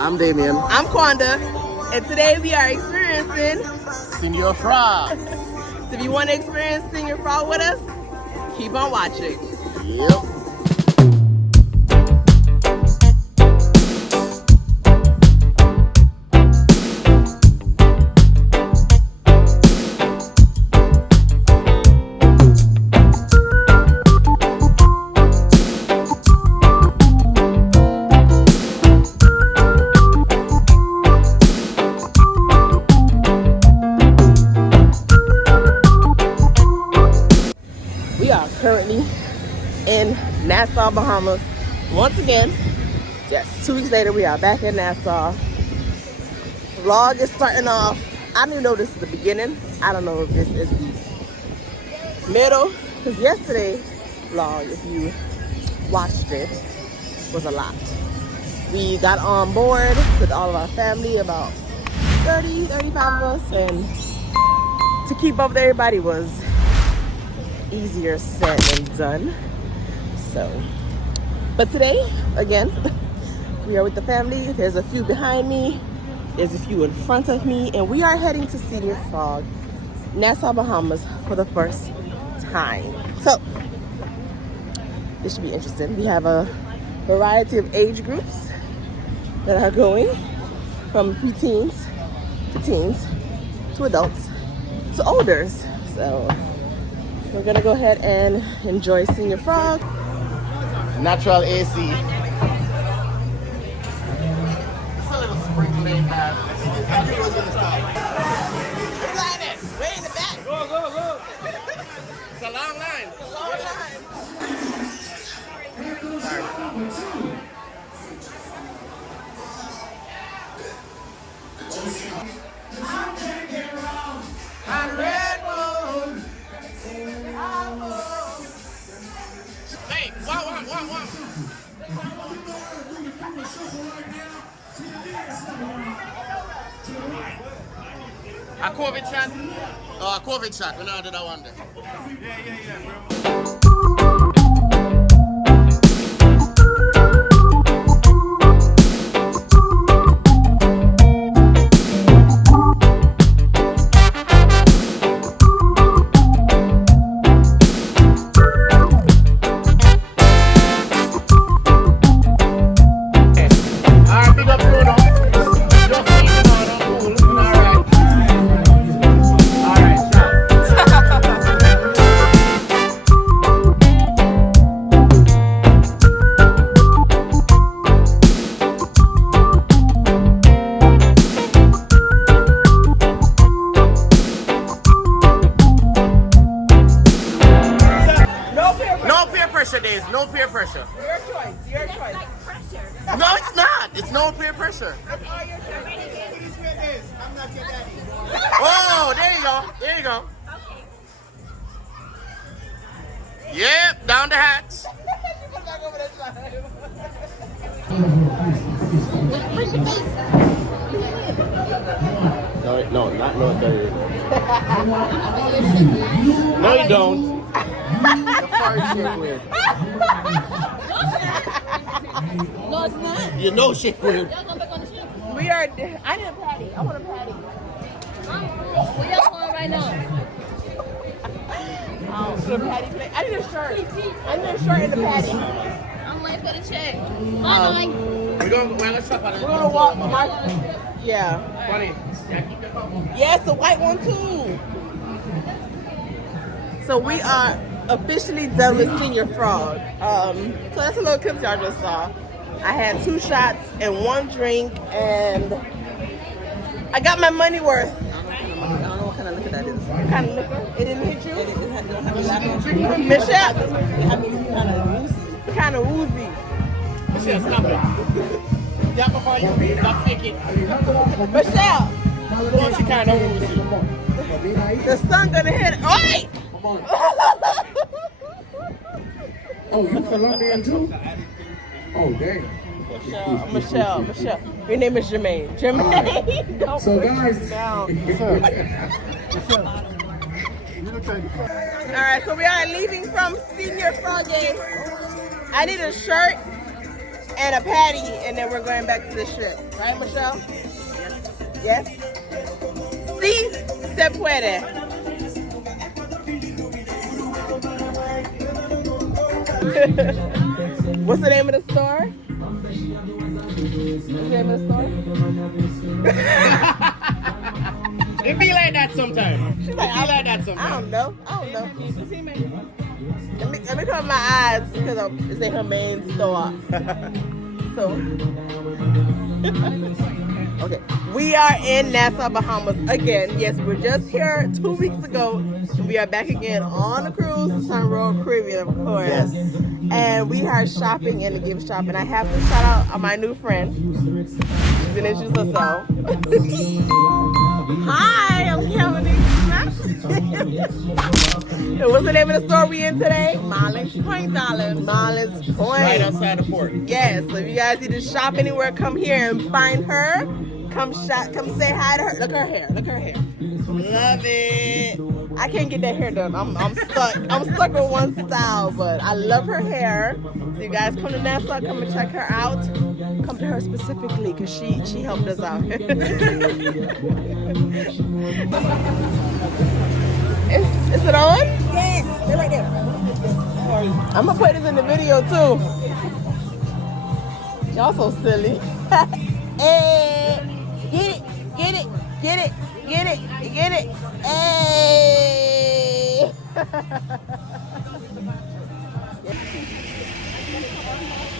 I'm Damion. I'm Quanda, and today we are experiencing Senor Frog. So if you want to experience Senor Frog with us, keep on watching. Yep. We are currently in Nassau, Bahamas. Once again, yes, 2 weeks later, we are back in Nassau. Vlog is starting off. I don't even know if this is the beginning. I don't know if this is the middle. Because yesterday's vlog, if you watched it, was a lot. We got on board with all of our family, about 30, 35 of us. And to keep up with everybody was easier said than done. So, but today, again, we are with the family. There's a few behind me, there's a few in front of me, and we are heading to Senor Frog, Nassau, Bahamas for the first time. So, this should be interesting. We have a variety of age groups that are going from preteens to teens to adults to olders. So, we're gonna go ahead and enjoy Senor Frog. Natural AC. It's a little sprinkling bad. Everyone's in the style. Way in the back. Go, go, go. It's a long line. It's a long line. And Red Bull. Hey, wow. A COVID shot? Oh, a COVID shot. We know did that one day. Yeah. Days, no peer pressure. Your choice. That's like pressure. No, it's not. It's no peer pressure. That's all your choice. I'm not your daddy. Oh, there you go. Yep, down the hatch. No, not no dirty. No, you don't. Your fart shit weird. No, it's not. You know shit weird. Y'all going back on the ship? We are. I need a patty. I want a patty. Where y'all going right now? The patty plate. I need a shirt. I need a shirt and a patty. I'm waiting for the check. Bye. We're gonna stop at it. We're gonna walk. Yeah. Funny. Yes, the white one too. So we are officially done with Senor Frog. So that's a little clip y'all just saw. I had 2 shots and 1 drink, and I got my money worth. I don't know what kind of liquor that is. What kind of liquor? It didn't hit you? It don't have a lot of Michelle? I mean, it's kind of woozy. Kind of woozy. Michelle, stop it. Stop before you read. Stop thinking. Michelle, Oh, she kind of woozy. the sun gonna hit. Oi! Oh, you Colombian too? Oh, dang. Michelle. Your name is Jermaine. Jermaine, don't So put guys, me down. All right, so we are leaving from Senor Frog. I need a shirt and a patty, and then we're going back to the ship. Right, Michelle? Yes. Sí, se puede. What's the name of the store? What's the name of the store? It be like that sometimes. It be like that I sometimes. don't know. Let me cover my eyes because it's in her main store. So, okay, we are in Nassau, Bahamas again. Yes, we were just here 2 weeks ago. And we are back again on a cruise, the Sun Royal Caribbean, of course. Yes. And we are shopping in the gift shop. And I have to shout out my new friend. She's gonna introduce herself. Hi, I'm Kelly. And what's the name of the store we in today? Marlin's Point, darling. Marlin's Point. Right outside the port. Yes, so if you guys need to shop anywhere, come here and find her. Come shop, come say hi to her. Look at her hair. Look at her hair. Love it. I can't get that hair done. I'm stuck. I'm stuck with one style, but I love her hair. So you guys come to Nassau, come and check her out. Come to her specifically because she helped us out. Is it on? Yes, they're right there. I'm gonna put this in the video too. Y'all so silly. Hey, get it. Hey.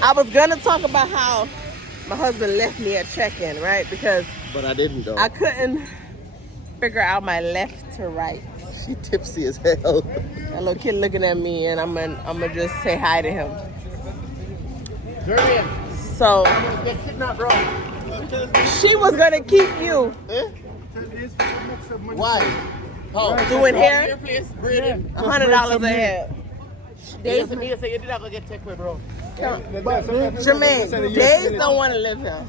I was gonna talk about how my husband left me at check-in, right? Because But I didn't though. I couldn't figure out my left to right. She tipsy as hell. That little kid looking at me, and I'm gonna just say hi to him. So Get kidnapped, bro. she was gonna keep you Why? Oh, doing hair. Breathing. $100 a head. Days, Me say you did have to get take away, bro. Jermaine, Days don't want to live here.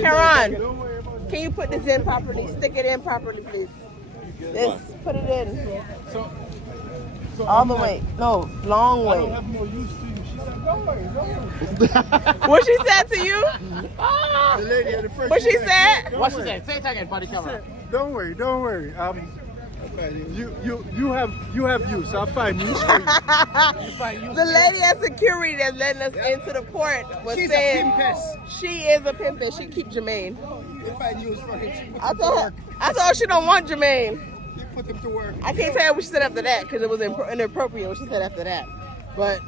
Karan, can you put this in properly? Stick it in properly, please. This, put it in. All the way. No, long way. What she said to you? The lady at the first. What she said? What she said? Say it again, body camera. Don't worry. You have use. I'll find use for you. The lady at security that's letting us into the port was saying she is a pimpess. She keep Jermaine. You find use for him. I told her she don't want Jermaine. You put him to work. I can't tell you what she said after that because it was inappropriate what she said after that. But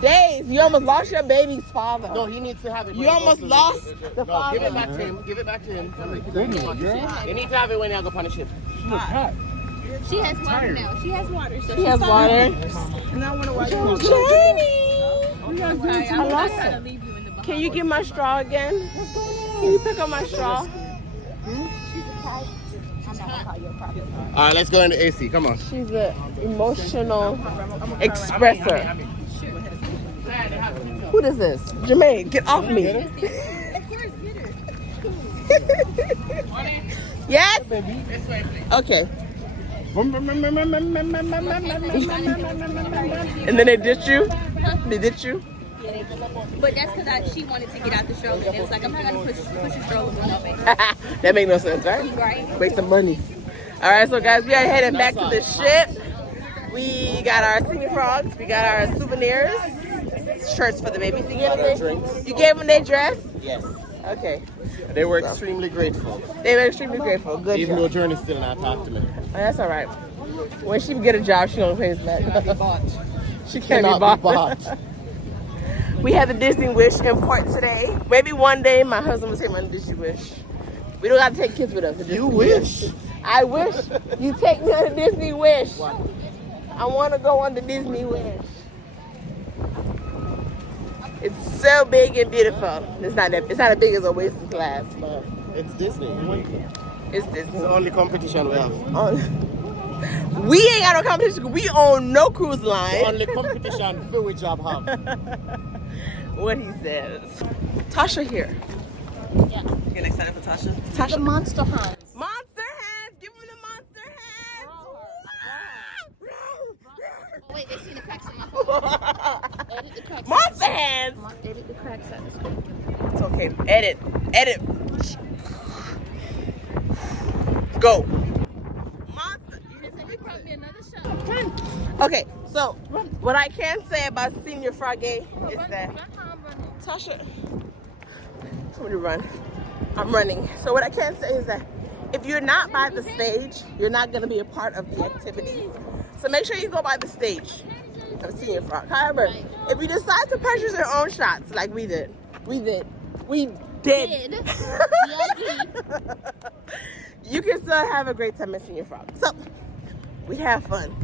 Days, you almost lost your baby's father. No, he needs to have it. You almost lost the father. Give it back to him. Give it back to him. You need to have it when you go on the ship. She has water now. She has water. So She has water. And I want to watch you. I lost it. Can you get my straw again? Can you pick up my straw? All right, let's go into AC. Come on. She's an emotional expresser. Who is this? Jermaine, get off me. Yes? Okay. And then they ditch you? They ditch you? But that's because she wanted to get out the stroller. And it was like, I'm not going to push the stroller with no baby. That makes no sense, right? Right. Make some money. All right, so guys, we are heading back to the ship. We got our Senor Frogs. We got our souvenirs. Shirts for the babies. You gave them you gave them their dress? Yes. Okay. They were extremely grateful. They were extremely grateful. Good Even job. though Journey still not talk to me. Oh, that's all right. When she get a job, she gonna pay us back. She can't Cannot be be bought. bought. We had the Disney Wish in port today. Maybe one day my husband will take me on the Disney Wish. We don't have to take kids with us. You wish. I wish you take me on the Disney Wish. I want to go on the Disney Wish. It's so big and beautiful. It's not as big as Oasis Class, but It's Disney. it's It's Disney. the only competition we have. We ain't got no competition. We own no cruise The line. only competition for we job have. What he says. Tasha here. Yeah. Getting excited for Tasha? Tasha. Monster Hunt. Monster hands. Give him the monster hands. Oh, wait, they seen the cracks in my phone. Edit the cracks. Monster hands. Edit the cracks out of the screen. It's okay. Edit. Edit. Go. Monster. You brought me another shot. Okay, so what I can say about Senor Frog is that Tasha, somebody run. I'm running. So what I can say is that if you're not by the stage, you're not going to be a part of the activities. So make sure you go by the stage of Senor Frog. However, if you decide to purchase your own shots like we did. You can still have a great time at Senor Frog. So we have fun.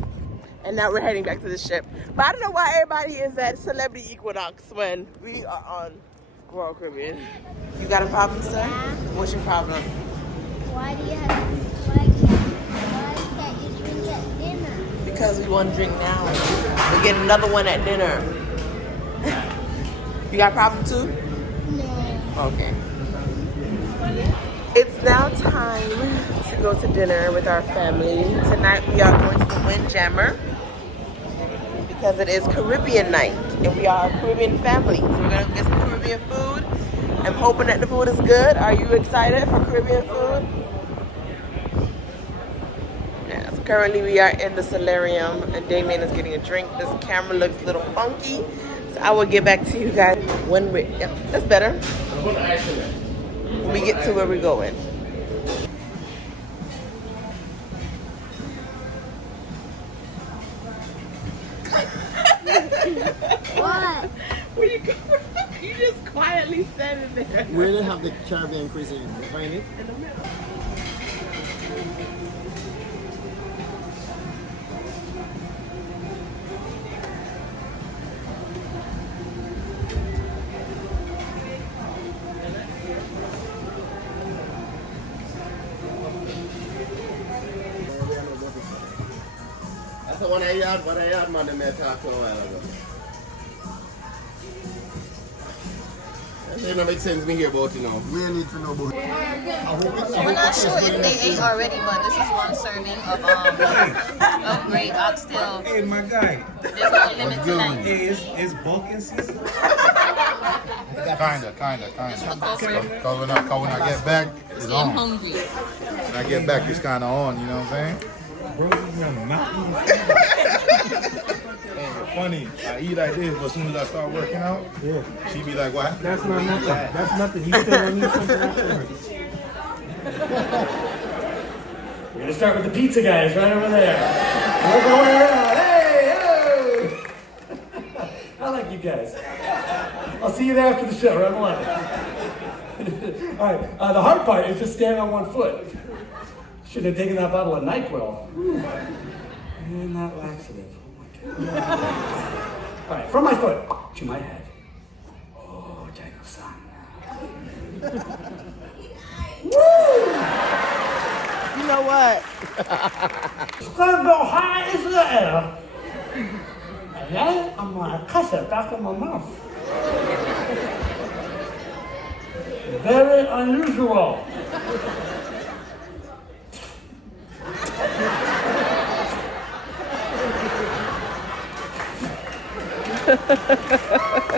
And now we're heading back to the ship. But I don't know why everybody is at Celebrity Equinox when we are on Royal Caribbean. You got a problem, sir? Yeah. What's your problem? Why can't you drink at dinner? Because we want to drink now. We'll get another one at dinner. You got a problem too? No. Okay. It's now time to go to dinner with our family. Tonight we are going to the Windjammer because it is Caribbean night and we are a Caribbean family. So we're going to get some Caribbean food. I'm hoping that the food is good. Are you excited for Caribbean food? Yes, currently we are in the solarium and Damion is getting a drink. This camera looks a little funky. So I will get back to you guys when we, yep, that's better. When we get to where we're going. What? Where you going? You just quietly standing there. Where do they have the Caribbean cuisine? You find it? In the middle. That's the one I had, man, they talked a while ago. It don't make sense me hear about it now. We need to know about it. We're not sure if they ate already, but this is one serving of great oxtail. Hey, my guy. There's no limit tonight. Hey, is bulk in season? Kinda. Cause when I get back, it's I'm on. hungry. When I get back, it's kinda on, you know what I'm saying? Bro, you are not funny. I eat like this, but as soon as I start working out, she be like, what? That's not nothing. That's nothing. You still need something afterwards. We're gonna start with the pizza guys right over there. We're going around. Hey! I like you guys. I'll see you there after the show, right on. All right. The hard part is just stand on one foot. Should have taken that bottle of NyQuil. And that laxative. Oh my God. All right, from my foot to my head. Oh, Daniel-san. Woo! You know what? It's gonna go high into the air. And then I'm gonna cuss it back in my mouth. Very unusual.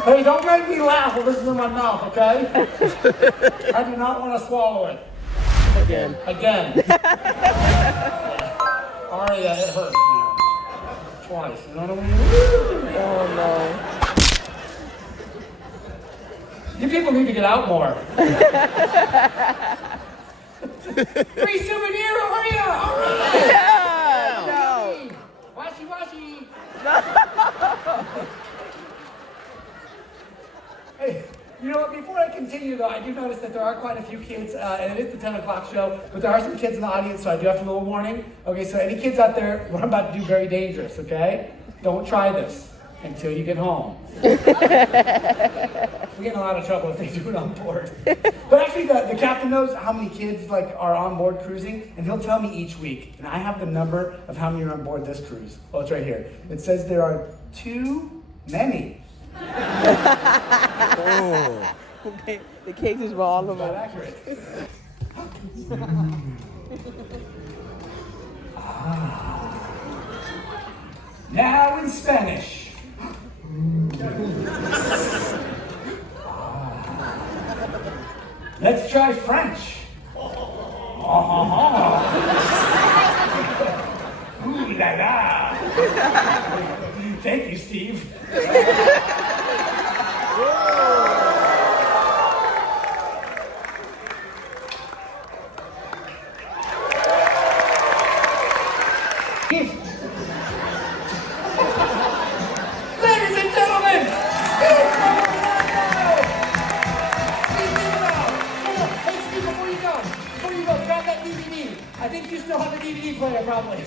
Hey, don't make me laugh when this is in my mouth, okay? I do not want to swallow it. Again. Alright, yeah, it hurts now. Twice, you know what I mean? Oh no. You people need to get out more. Free souvenir over here! Alright! Yeah, no. Washi! Hey, you know what, before I continue though, I do notice that there are quite a few kids, and it is the 10 o'clock show, but there are some kids in the audience, so I do have a little warning. Okay, so any kids out there, what I'm about to do very dangerous, okay? Don't try this until you get home. We get in a lot of trouble if they do it on board. But actually, the captain knows how many kids are on board cruising, and he'll tell me each week. And I have the number of how many are on board this cruise. Well, it's right here. It says there are too many. Oh. The cases were all Not over. accurate. Now in Spanish. Let's try French. Ooh la la. Thank you, Steve. Ladies and gentlemen, Steve from Orlando! Steve, give it up. Come on. Hey, Steve, before you go, grab that DVD. I think you still have a DVD player, probably.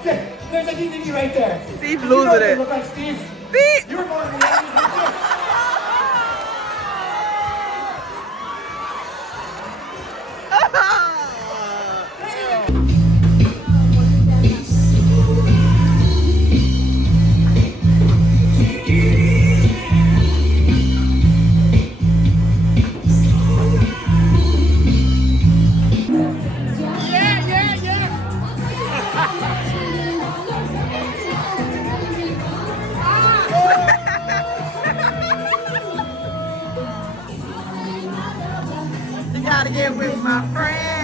Okay, there's a DVD right there. Steve You know losing what they it. look like, Steve? Steve! You were born in the 80s, weren't you? You gotta get with my friends.